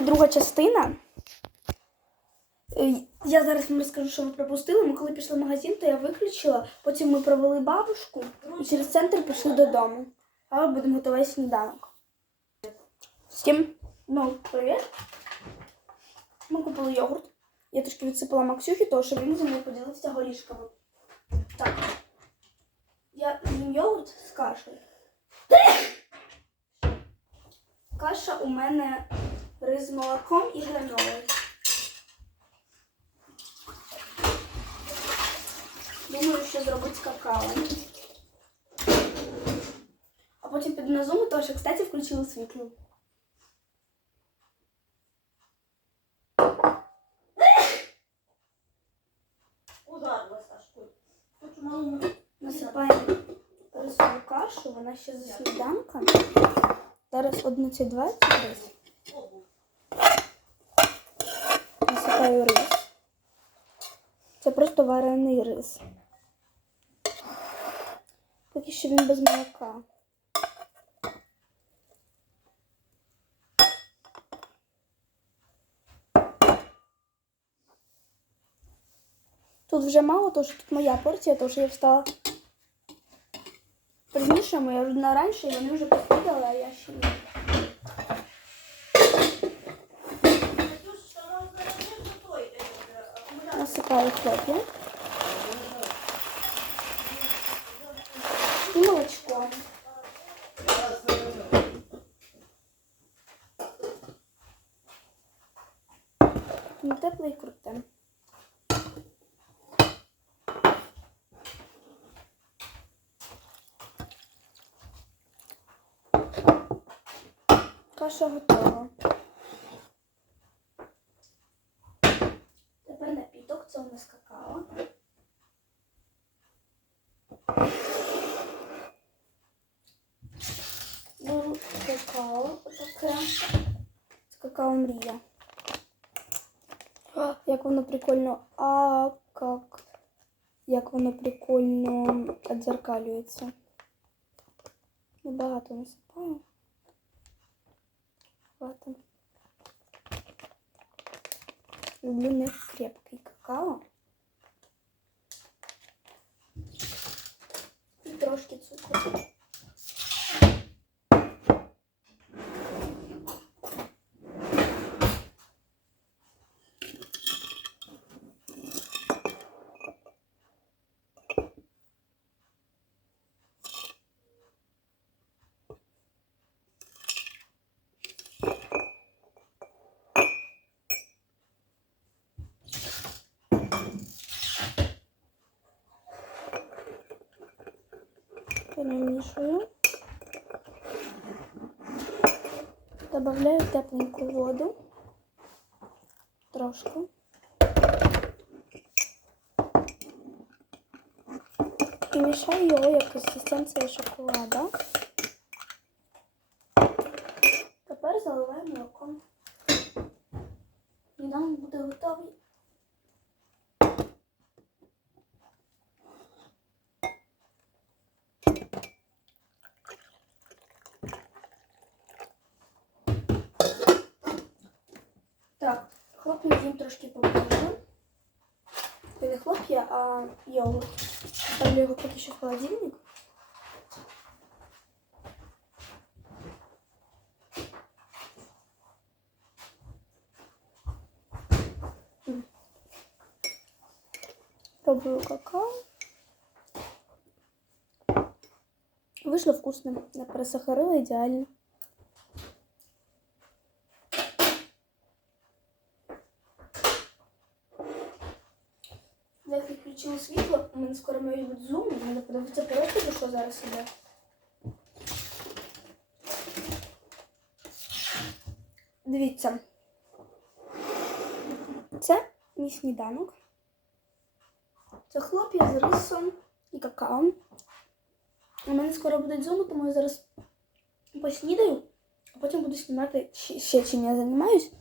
Друга частина. Е, Я зараз вам розкажу, що ми пропустили. Ми коли пішли в магазин, то я виключила. Потім ми провели бабушку і через центр пішли додому. А ми будемо готувати сніданок. Всім ну, привіт. Ми купили йогурт. Я трішки відсипала Максюхі, тому що він зі мною поділився горішками. Так. Я їм йогурт з кашею. Каша у мене рис з молоком і гранолою. Думаю, що зробити з какао. А потім на зуму, тому що, кстати, включили світло. Ударила Сашку. Хочу малому. Насипаємо рисову кашу, вона ще за сніданком. Зараз 11.20 десь. Насипаю рис. Це просто варений рис. Поки що він без молока. Тут вже мало, тому що тут моя порція, тому що я встала пізніше, моя родина раніше, і вони вже поснідали, а я ще ні. Насипаю хлоп'я. І молочко. Ну, тепле і круте. Каша готова. Тепер напіток, це у нас какао. Беру какао таке. Це какао мрія. Як воно прикольно. А как? Як воно прикольно відзеркалюється. Небагато насипаю. Хватить. Люблю не крепкий какао. Трошки цукру. Перемішую. Добавляю тепленьку воду. Трошки. І мішаю його як консистенція шоколада. Тепер заливаю молоком. Сніданок буде готовий. Хлоп'я їм трошки. Це не хлоп'я, а йогурт. Ставлю його поки що в холодильник. Пробую какао. Вышло вкусно. Я просахарила идеально. Я відключила світло, у мене скоро мають бути зум, треба подивитися по що зараз іде. Дивіться. Це мій сніданок. Це хлоп'я з рисом і какао. У мене скоро буде зум, тому я зараз поснідаю, а потім буду знімати ще чим я займаюсь.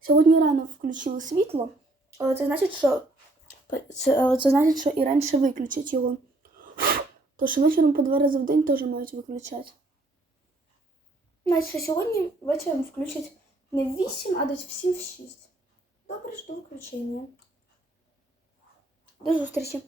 Сьогодні рано включили світло, але це значить, що це, це значить, що і раніше виключать його. Тож вечором по два рази в день теж мають виключати. Значить, сьогодні вечором включать Не в 8, а десь в 7 в 6. Добре, жду включення. До зустрічі.